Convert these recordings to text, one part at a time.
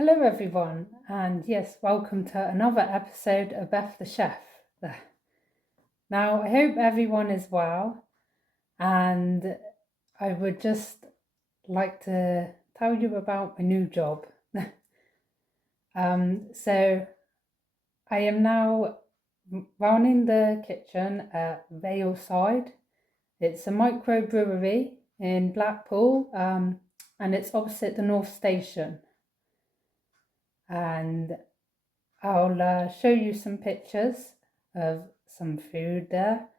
Hello everyone, and yes, welcome to another episode of Beth the Chef. Now, I hope everyone is well, and I would just like to tell you about my new job. So I am now running the kitchen at Valeside. It's a microbrewery in Blackpool, and it's opposite the North Station. And I'll show you some pictures of some food there,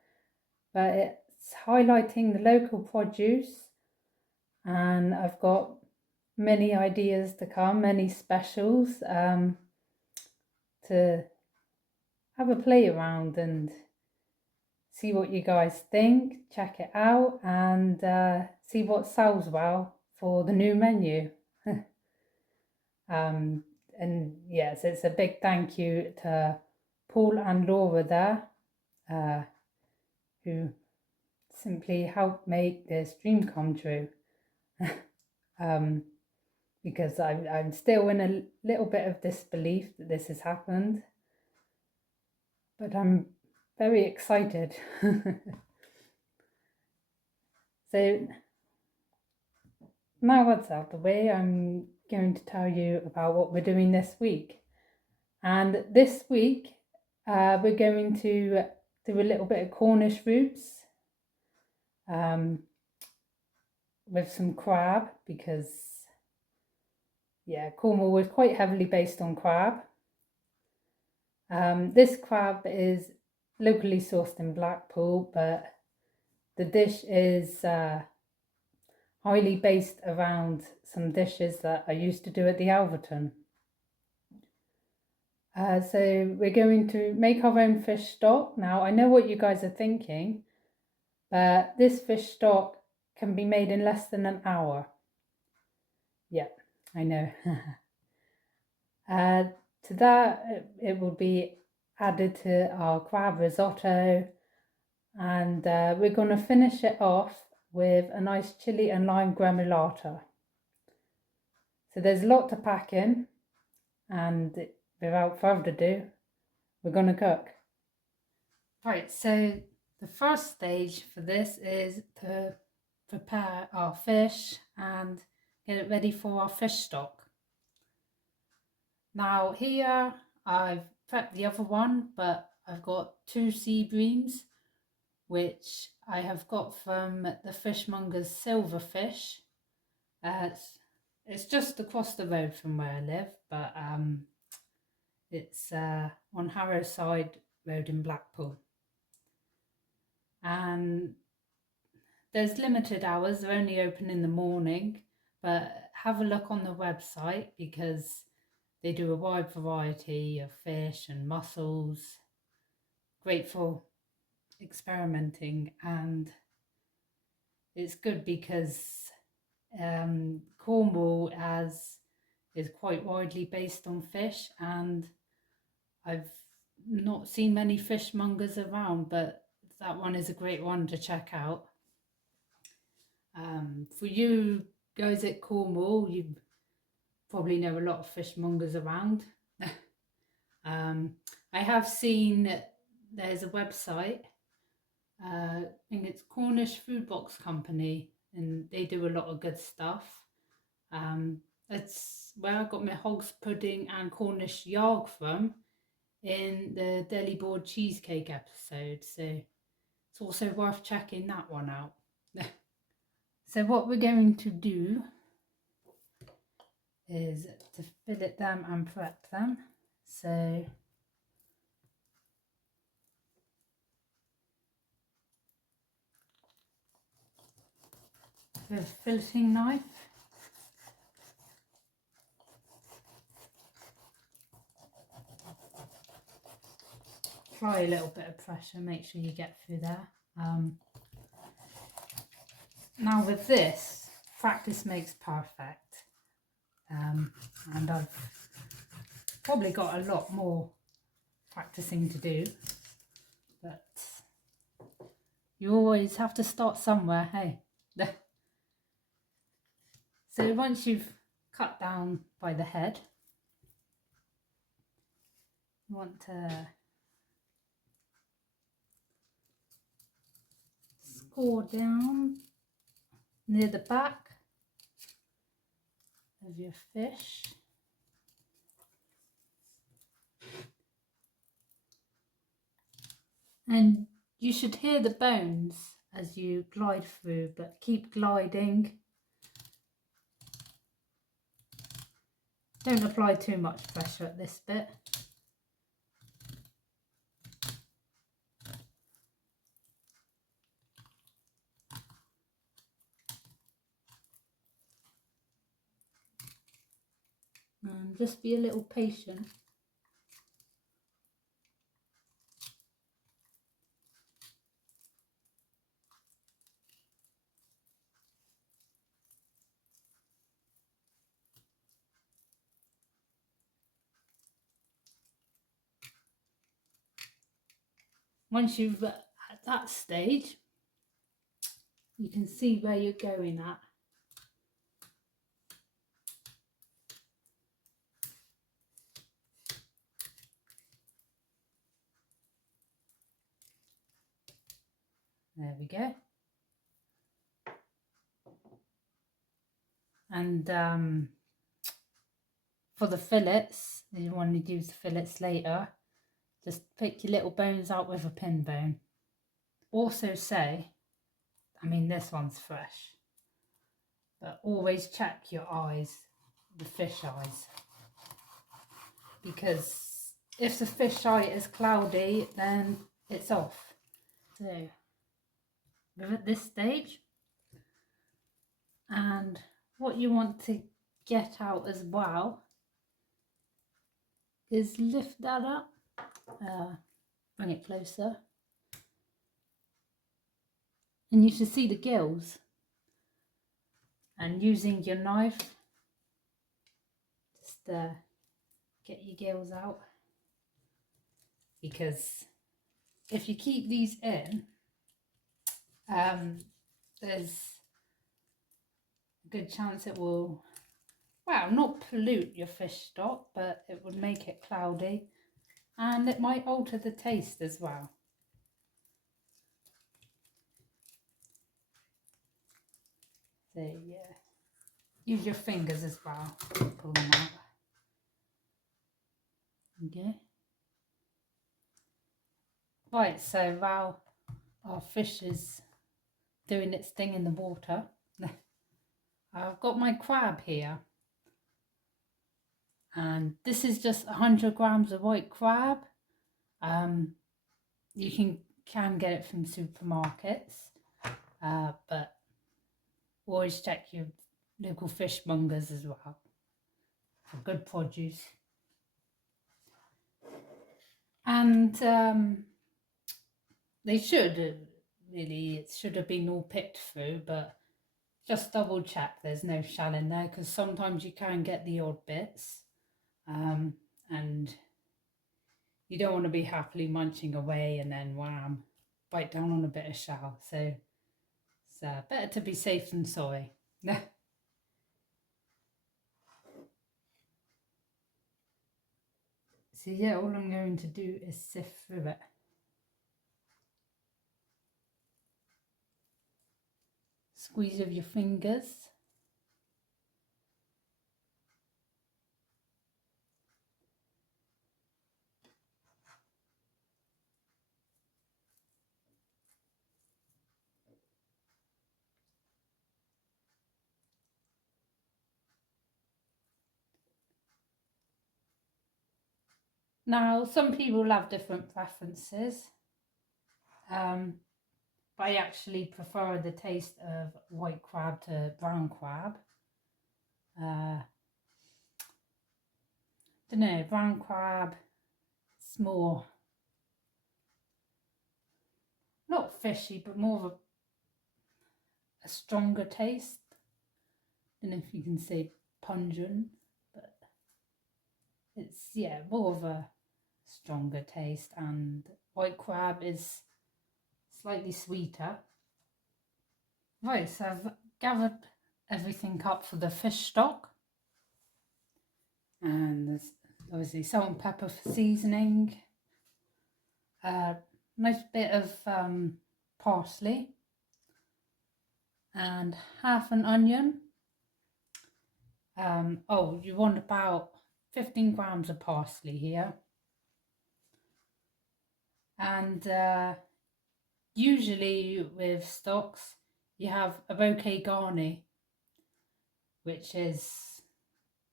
but it's highlighting the local produce, and I've got many ideas to come, many specials to have a play around and see what you guys think, check it out, and see what sells well for the new menu. And yes, it's a big thank you to Paul and Laura there, who simply helped make this dream come true. Because I'm still in a little bit of disbelief that this has happened, but I'm very excited. So now that's out of the way, I'm going to tell you about what we're doing this week. And this week, we're going to do a little bit of Cornish roots with some crab, because Cornwall was quite heavily based on crab. This crab is locally sourced in Blackpool, but the dish is highly based around some dishes that I used to do at the Alverton. So we're going to make our own fish stock. Now, I know what you guys are thinking, but this fish stock can be made in less than an hour. Yeah, I know. To that, it will be added to our crab risotto, and we're going to finish it off with a nice chili and lime gremolata. So there's a lot to pack in, and without further ado, we're going to cook. Right, so the first stage for this is to prepare our fish and get it ready for our fish stock. Now here I've prepped the other one, but I've got 2 sea breams, which I have got from the fishmonger's Silverfish. It's just across the road from where I live, but it's on Harrowside Road in Blackpool. And there's limited hours, they're only open in the morning, but have a look on the website because they do a wide variety of fish and mussels. Great for experimenting, and it's good because Cornwall is quite widely based on fish, and I've not seen many fishmongers around, but that one is a great one to check out. For you guys at Cornwall, you probably know a lot of fishmongers around. I have seen there's a website, I think it's Cornish Food Box Company, and they do a lot of good stuff. That's where I got my hog's pudding and Cornish yarg from in the Deli Board cheesecake episode, so it's also worth checking that one out. So what we're going to do is to fillet them and prep them. So with a filleting knife, apply a little bit of pressure, make sure you get through there. Now with this, practice makes perfect, and I've probably got a lot more practicing to do, but you always have to start somewhere, hey? So once you've cut down by the head, You want to score down near the back of your fish. And you should hear the bones as you glide through, but keep gliding. Don't apply too much pressure at this bit. And just be a little patient. Once you've at that stage, you can see where you're going at. There we go. And for the fillets, if you want to use the fillets later, just pick your little bones out with a pin bone. Also say, I mean this one's fresh, but always check your eyes, the fish eyes, because if the fish eye is cloudy, then it's off. So we're at this stage, and what you want to get out as well is lift that up, bring it closer, and you should see the gills, and using your knife, just get your gills out, because if you keep these in, there's a good chance it will, well, not pollute your fish stock, but it would make it cloudy, and it might alter the taste as well. So yeah, use your fingers as well, pull them out. Okay. Right, so while our fish is doing its thing in the water, I've got my crab here, and this is just 100 grams of white crab. You can get it from supermarkets, but always check your local fishmongers as well for good produce. And they should really, it should have been all picked through, but just double check there's no shell in there, because sometimes you can get the odd bits, and you don't want to be happily munching away and then wham, bite down on a bit of shell. So it's better to be safe than sorry. So yeah, all I'm going to do is sift through it. Squeeze with your fingers. Now, some people have different preferences. But I actually prefer the taste of white crab to brown crab. Don't know, brown crab, it's more, not fishy, but more of a stronger taste. Don't know if you can say pungent, but it's, yeah, more of a stronger taste, and white crab is slightly sweeter. Right, so I've gathered everything up for the fish stock, and there's obviously salt and pepper for seasoning, nice bit of parsley, and half an onion. You want about 15 grams of parsley here. And usually with stocks, you have a bouquet garni, which is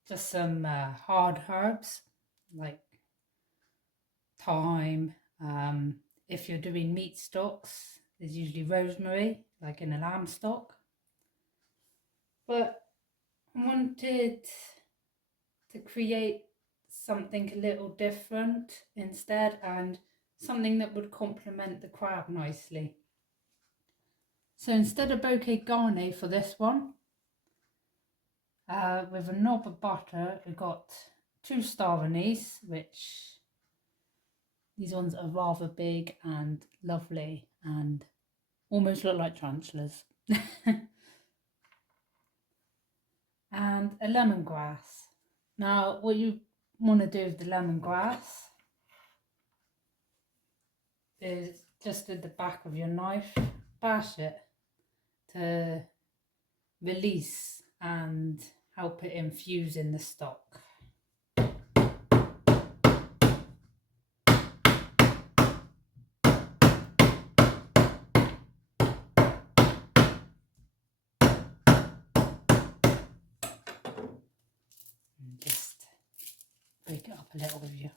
just some hard herbs like thyme. If you're doing meat stocks, there's usually rosemary, like in a lamb stock. But I wanted to create something a little different instead, and something that would complement the crab nicely. So instead of bouquet garni for this one, with a knob of butter, we've got 2 star anise, which these ones are rather big and lovely and almost look like tarantulas. And a lemongrass. Now, what you want to do with the lemongrass is just with the back of your knife, bash it to release and help it infuse in the stock. And just break it up a little with you.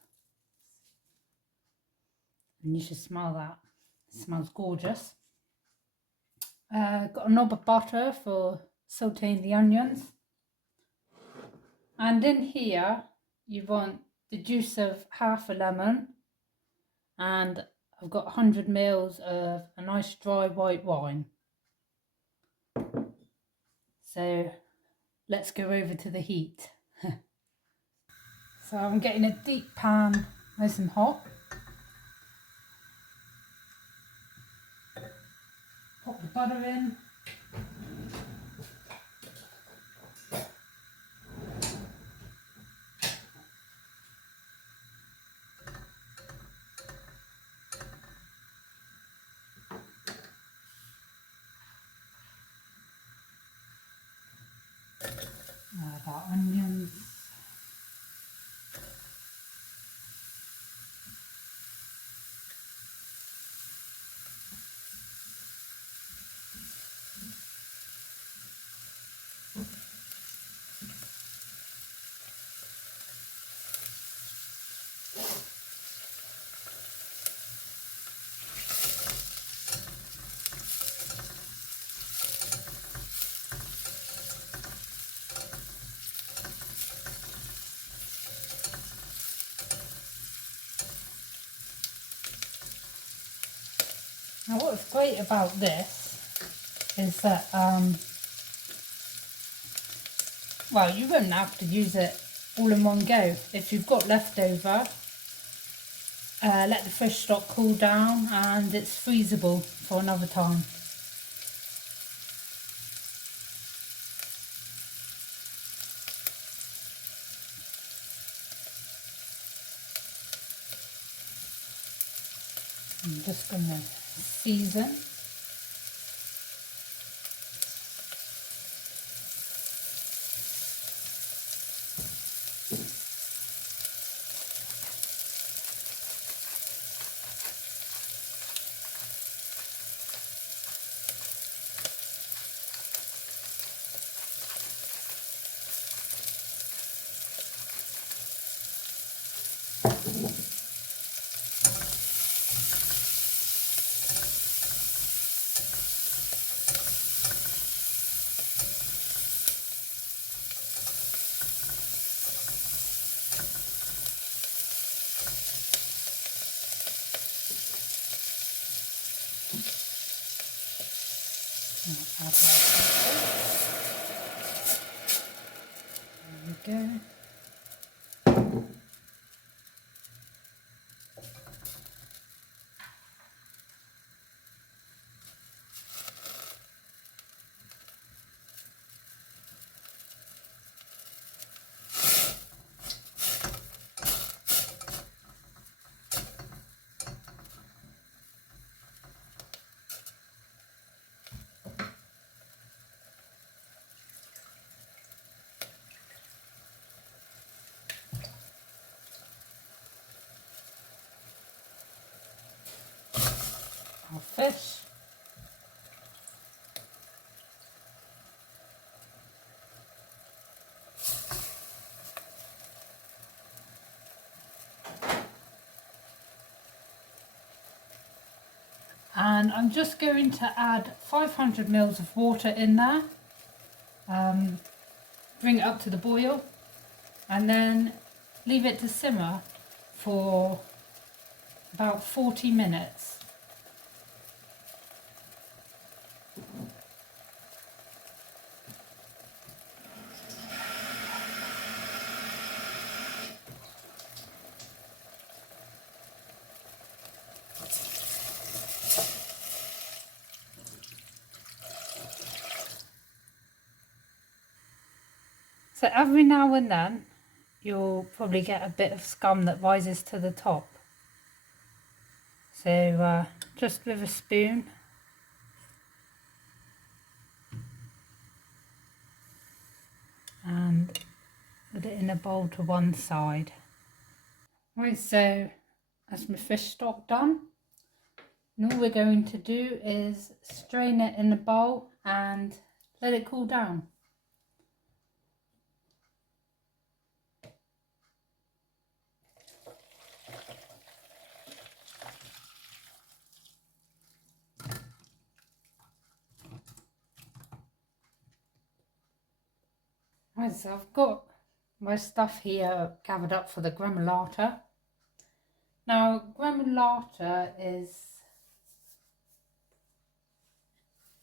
And you should smell that. It smells gorgeous. Got a knob of butter for sauteing the onions. And in here, you want the juice of half a lemon. And I've got 100 ml of a nice dry white wine. So let's go over to the heat. So I'm getting a deep pan, nice and hot. Pop the butter in. Our onions. Now what's great about this is that, well, you won't have to use it all in one go. If you've got leftover, let the fish stock cool down and it's freezable for another time. I'm just going to season. There we go. fish. And I'm just going to add 500 ml of water in there, bring it up to the boil, and then leave it to simmer for about 40 minutes. So every now and then you'll probably get a bit of scum that rises to the top. So just with a spoon, and put it in a bowl to one side. Right, so that's my fish stock done. And all we're going to do is strain it in the bowl and let it cool down. Right, so I've got my stuff here gathered up for the gremolata. Now, gremolata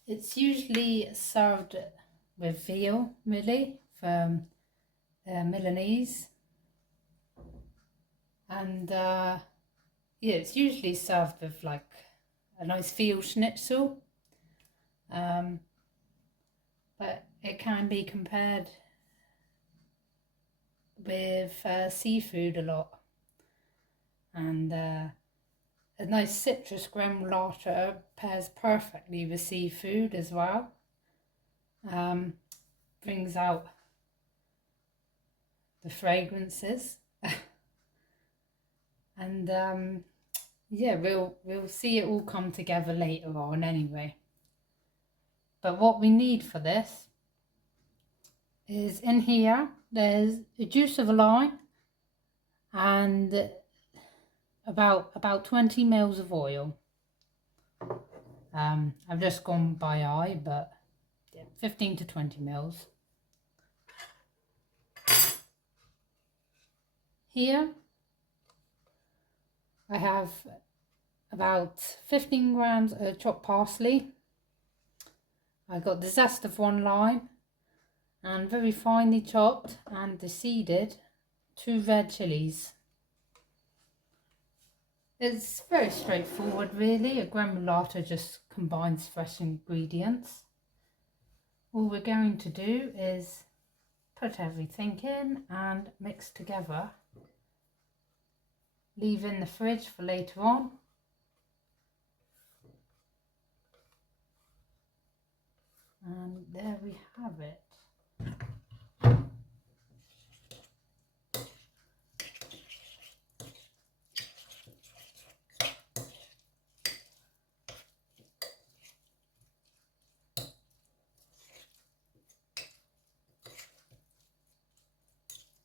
it's usually served with veal, really, from Milanese. And yeah, it's usually served with like a nice veal schnitzel. But it can be compared with seafood a lot, and a nice citrus gremolata pairs perfectly with seafood as well. Brings out the fragrances. And yeah, we'll see it all come together later on anyway. But what we need for this is, in here there's the juice of a lime and about 20 ml of oil. I've just gone by eye, but yeah, 15 to 20 ml. Here I have about 15 grams of chopped parsley. I got the zest of one lime and very finely chopped and deseeded 2 red chilies. It's very straightforward really. A gremolata just combines fresh ingredients. All we're going to do is put everything in and mix together. Leave in the fridge for later on. And there we have it.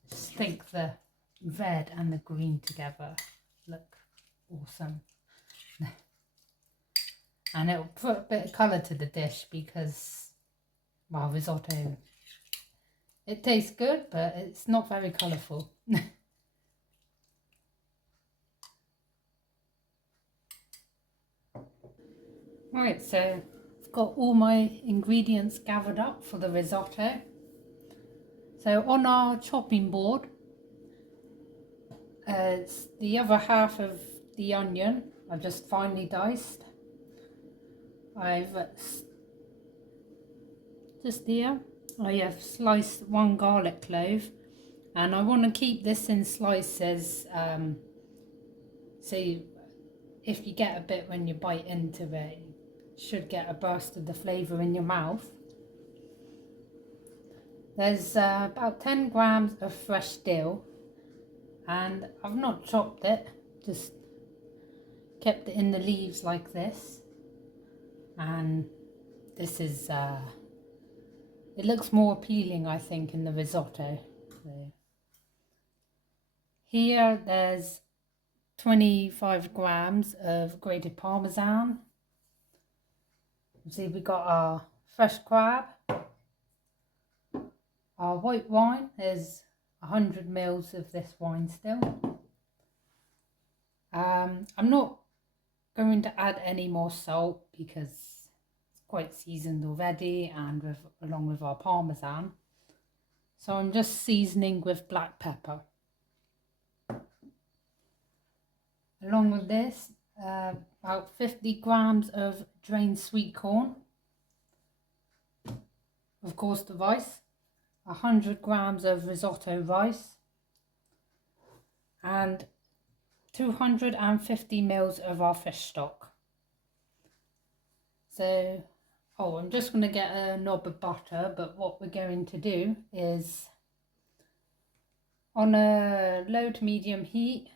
Just think the red and the green together look awesome. And it'll put a bit of colour to the dish because, well, risotto, it tastes good, but it's not very colourful. Right, so I've got all my ingredients gathered up for the risotto. So on our chopping board, it's the other half of the onion I've just finely diced. I've just here I have sliced 1 garlic clove, and I want to keep this in slices, so if you get a bit when you bite into it, you should get a burst of the flavour in your mouth. There's about 10 grams of fresh dill, and I've not chopped it, just kept it in the leaves like this. and this is it looks more appealing, I think, in the risotto. So here there's 25 grams of grated parmesan. See, we got our fresh crab. Our white wine is 100 mils of this wine still. I'm not going to add any more salt because it's quite seasoned already, and along with our parmesan. So I'm just seasoning with black pepper. Along with this, about 50 grams of drained sweet corn. Of course, the rice. 100 grams of risotto rice. And 250 mils of our fish stock. So, I'm just going to get a knob of butter, but what we're going to do is, on a low to medium heat,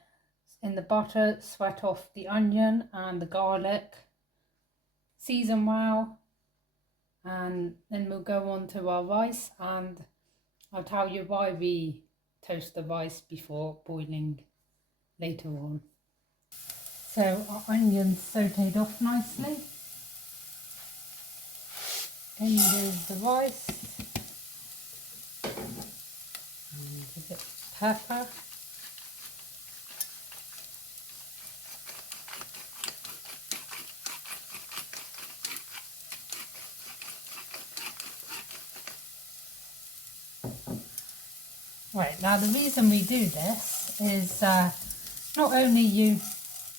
in the butter, sweat off the onion and the garlic, season well, and then we'll go on to our rice, and I'll tell you why we toast the rice before boiling later on. So our onions sautéed off nicely. In goes the rice, and a bit of pepper. Right, now the reason we do this is not only you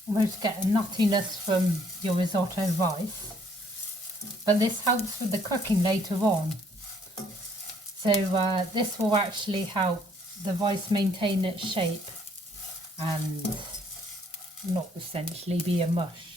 almost get a nuttiness from your risotto rice, but this helps with the cooking later on. So this will actually help the rice maintain its shape and not essentially be a mush.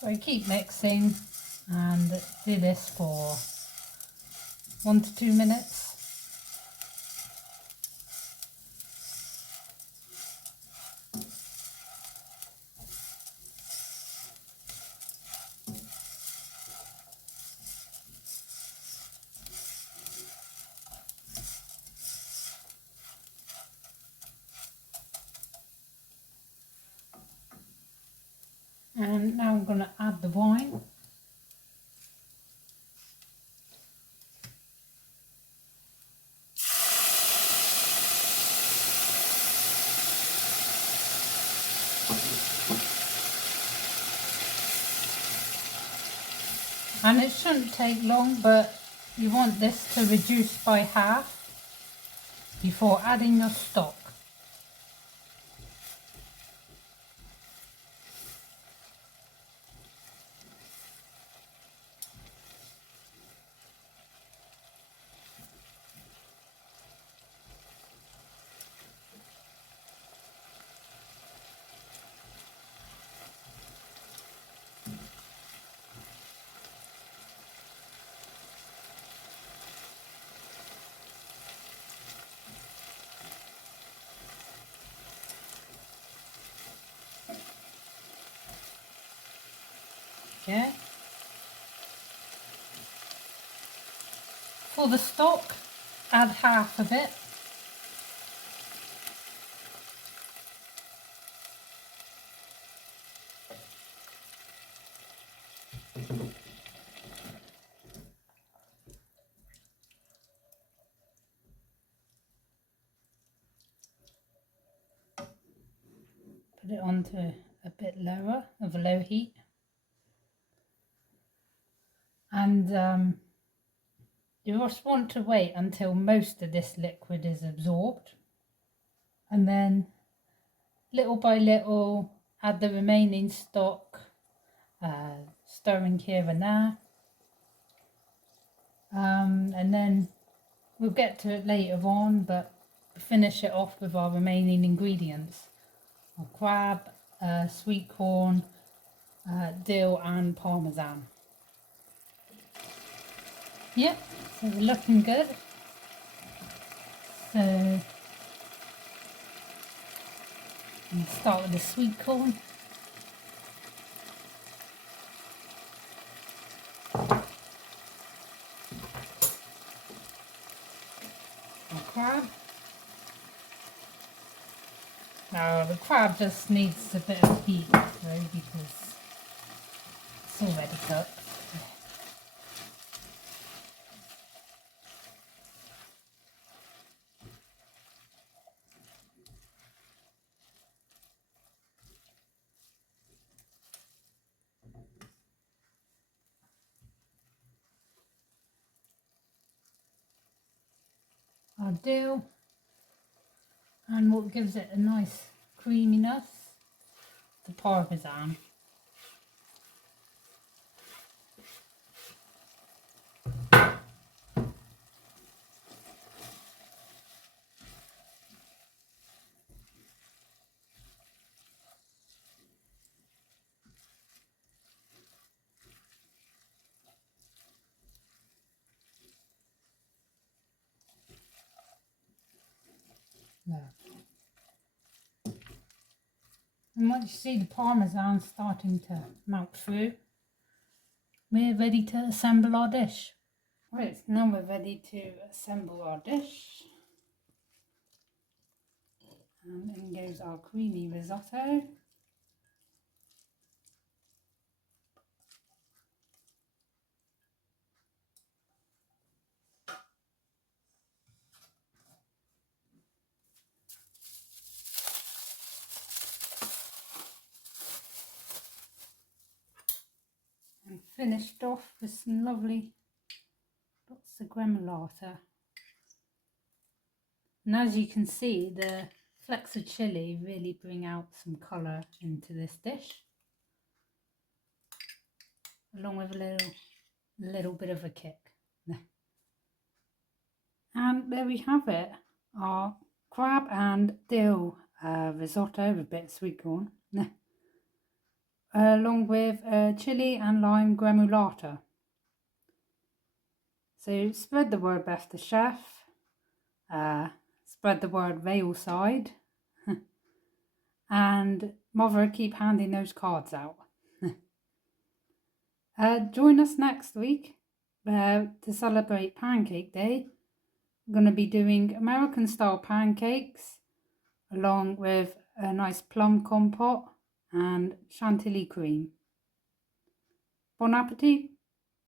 So keep mixing and do this for 1 to 2 minutes. And now I'm going to add the wine. And it shouldn't take long, but you want this to reduce by half before adding your stock. Okay. For the stock, add half of it. Put it onto a bit lower, of a low heat. And you just want to wait until most of this liquid is absorbed. And then, little by little, add the remaining stock, stirring here and there. And then we'll get to it later on, but finish it off with our remaining ingredients. Our crab, sweet corn, dill and parmesan. Yep, so we're looking good. So we'll start with the sweet corn. Our crab. Now the crab just needs a bit of heat though because it's already cooked. Our dill, and what gives it a nice creaminess, the parmesan. There. And once you see the parmesan starting to melt through, we're ready to assemble our dish. Right, now we're ready to assemble our dish. And in goes our creamy risotto. And finished off with some lovely lots of gremolata. And as you can see, the flecks of chilli really bring out some colour into this dish, along with a little bit of a kick. And there we have it, our crab and dill risotto with a bit of sweet corn, along with chili and lime gremolata. So spread the word, Beth the chef. Spread the word Railside. And Mother, keep handing those cards out. Join us next week to celebrate Pancake Day. I'm going to be doing American style pancakes along with a nice plum compote and chantilly cream. Bon appetit!